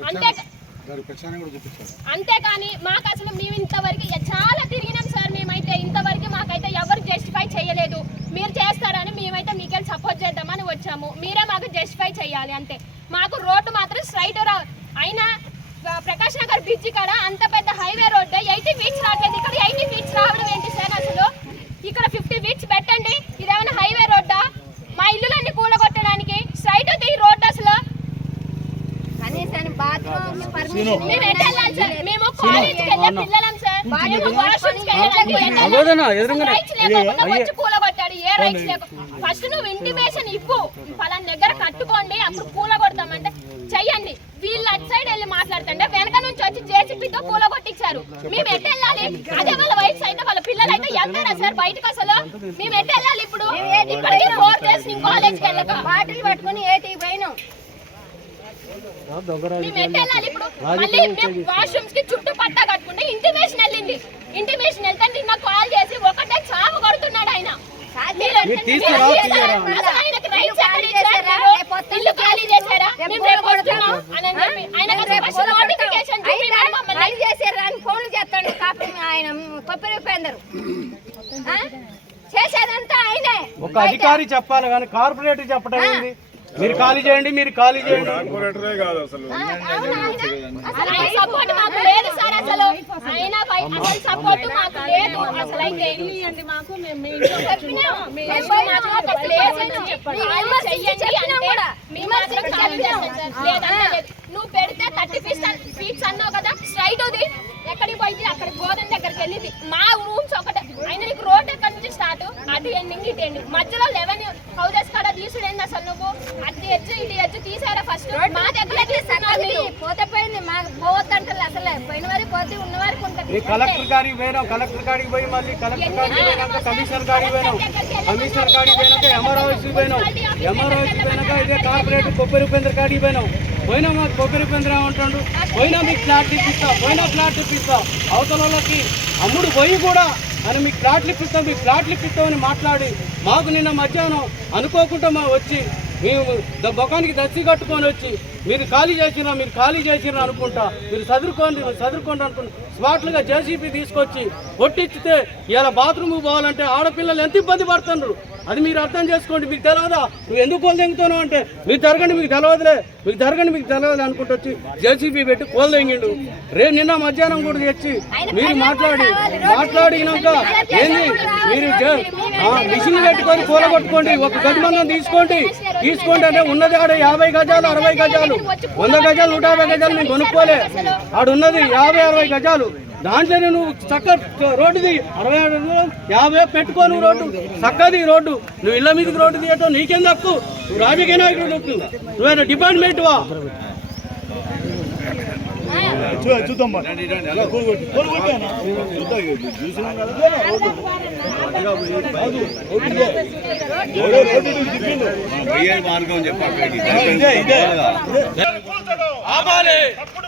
అంతే అంతేకాని మాకు అసలు మేము ఇంతవరకు చాలా తిరిగినాం సార్ మేమైతే. ఇంతవరకు మాకైతే ఎవరు జస్టిఫై చేయలేదు. మీరు చేస్తారని మేమైతే మీకెళ్ళి సపోర్ట్ చేద్దామని వచ్చాము. మీరే మాకు జస్టిఫై చేయాలి అంతే. మాకు రోడ్డు మాత్రం స్ట్రైట్ రా అయినా ప్రకాష్ నగర్ బ్రిడ్జి కాడ అంత పెద్ద హైవే రోడ్డు ఎయిటీ ఫీట్స్ రావట్లేదు ఇక్కడ ఎయిటీ ఫీట్స్ రావడం ఏంటి సార్ అసలు ఇక్కడ ఫిఫ్టీ ఫీట్స్ పెట్టండి ఇదేమైనా హైవే రోడ్డా మా ఇల్లులన్నీ కూలగొట్టడానికి స్ట్రైట్ ఈ రోడ్డు అసలు కనీసం బాత్రూమ్ మేము ఎటు వెళ్ళాలి సార్? మేము కాలేజీకి వెళ్ళే పిల్లలం సార్. మేము వాష్రూమ్స్కి వెళ్ళడానికి వెళ్ళాలి. అవ్వదన్నా, ఎదురుగానే. రైట్స్ లేకుండా వచ్చి కూలగొట్టాడు. ఏ రైట్స్ లేకు- ఫస్ట్ నువ్వు ఇంటిమేషన్ ఇవ్వు. పలానా దగ్గర కట్టుకోండి అప్పుడు కూలగొడతామంటే చెయ్యండి. వీళ్ళు అటు సైడ్ వెళ్ళి మాట్లాడుతుంటే వెనక నుంచి వచ్చి జేసీపీతో కూలగొట్టించారు. మేము ఎటు వెళ్ళాలి? అదే వాళ్ళ వయసు అయితే వాళ్ళ పిల్లలు అయితే ఎక్కడా సార్? బయటకు అసలు మేము ఎటు వెళ్ళాలి ఇప్పుడు? ఇప్పటికీ ఫోర్ డేస్ నీ కాలేజ్కి వెళ్ళక. బాటిల్ పట్టుకుని ఏటికి పోయినాం? ఇంటిమేషన్ వెళ్ళింది. ఇంటిమేషన్ వెళ్తే నిన్న కాల్ చేసి ఒకటే చావు కొడుతున్నాడు ఆయన. ఇల్లు ఖాళీ చేశారా? ఫోన్లు చేస్తాడు. కాపీ ఆయన? చేసేదంతా ఆయనే. ఒక అధికారి చెప్పాలి కానీ కార్పొరేటర్ చెప్పడం ఏంది? మీరు ఖాళీ చేయండి మీరు ఖాళీ చేయండి. కార్పొరేటరే కాదు అసలు. ఆయన- అసలు ఆయన సపోర్ట్ మాకు లేదు సార్ అసలు. ఆయన అసలు సపోర్ట్ మాకు లేదు. అసలు అయితే చెప్పినాం. మేము మాకు ఒక ప్లేస్ ఇచ్చి ఖాళీ చెయ్యండి అంటే మేము మాత్రం ఖాళీ చేస్తాం సార్. లేదంటే లేదు. నువ్వు పెడితే థర్టీ ఫీట్స్ ఫీట్స్ అన్నావు కదా స్ట్రైట్ ఉంది. ఎక్కడికి పోయింది? అక్కడ గోదాం దగ్గరికి వెళ్ళింది మా రూమ్స్ ఒకటే అయినా నీకు రోడ్ ఎక్కడి నుంచి స్టార్ట్ అటు ఎండింగ్ ఇటు ఎండింగ్ మధ్యలో లెవెన్ హౌసెస్ కాడ తీసుడేంది అసలు నువ్వు అటు ఎడ్జ్ ఇటు ఎడ్జ్ తీసారా ఫస్ట్ మా దగ్గర తీసుకున్నారు అది మీరు పోతే పోయింది మాకు పోవద్దంటారు అసలు. పోయిన వారికి పోతే ఉన్న వారికి మీ ఉంటుంది కలెక్టర్ గారికి పోయినాం కలెక్టర్ గారికి పోయి మళ్ళీ కలెక్టర్ గారికి పోయినాక కమిషనర్ గారికి పోయినాం కమిషనర్ గారికి పోయినాక ఎంఆర్ఓ ఆఫీస్కి పోయినాం ఎంఆర్ఓ ఆఫీస్కి పోయినాక ఇదే కార్పొరేటర్ కొబ్బరి ఉపేంద్ర గారికి పోయినాం పోయినా మాకు కొబ్బరి ఉపేంద్ర ఏమంటాడు పోయినా మీకు ఫ్లాట్ ఇప్పిస్తా. పోయినా ఫ్లాట్ ఇప్పిస్తా. అవతల వాళ్ళకి అమ్ముడు పోయి కూడా అని మీకు ఫ్లాట్లు ఇప్పిస్తాం. మీకు ఫ్లాట్లు ఇప్పిస్తామని మాట్లాడి మాకు నిన్న మధ్యాహ్నం అనుకోకుండా మా వచ్చి మేము ద- ముఖానికి దచ్చి కట్టుకొని వచ్చి మీరు ఖాళీ చేసినా మీరు ఖాళీ చేసినా అనుకుంటా మీరు చదువుకోండి మీరు చదువుకోండి అనుకుంటా స్మార్ట్లుగా జేసీపీ తీసుకొచ్చి కొట్టించితే ఇలా బాత్రూమ్ పోవాలంటే ఆడపిల్లలు ఎంత ఇబ్బంది పడుతున్నారు? అది మీరు అర్థం చేసుకోండి మీకు తెలియదా నువ్వు ఎందుకు కోల్ తెంగుతావు అంటే మీకు జరగండి మీకు తెలియదులే మీకు జరగండి మీకు తెలియదు అనుకుంటూ వచ్చి జేసీబీ పెట్టి కోల్ తెంగిండు. రేపు నిన్న మధ్యాహ్నం కూడా తెచ్చి మీరు మాట్లాడి మాట్లాడినాక ఏంది? మీరు మిషన్ పెట్టుకొని కూలగొట్టుకోండి ఒక గది మందం తీసుకోండి. తీసుకోండి అంటే ఉన్నది ఆడ యాభై గజాలు అరవై గజాలు వంద గజాలు నూట యాభై గజాలు నేను కొనుక్కోలే. ఆడ ఉన్నది యాభై అరవై గజాలు. దాంట్లోనే నువ్వు చక్క రోడ్డుది అరవై ఆరు యాభై పెట్టుకో నువ్వు రోడ్డు. చక్కది రోడ్డు. నువ్వు ఇళ్ళ మీదకి రోడ్డు తీయటం నీకేం తప్పు? నువ్వు రాజకీయ నాయకుడు తప్పు నువ్వేనా డిపార్ట్మెంట్ వా? చూద్దాం మార్గం చెప్పండి. ఆపాలి. అప్పుడు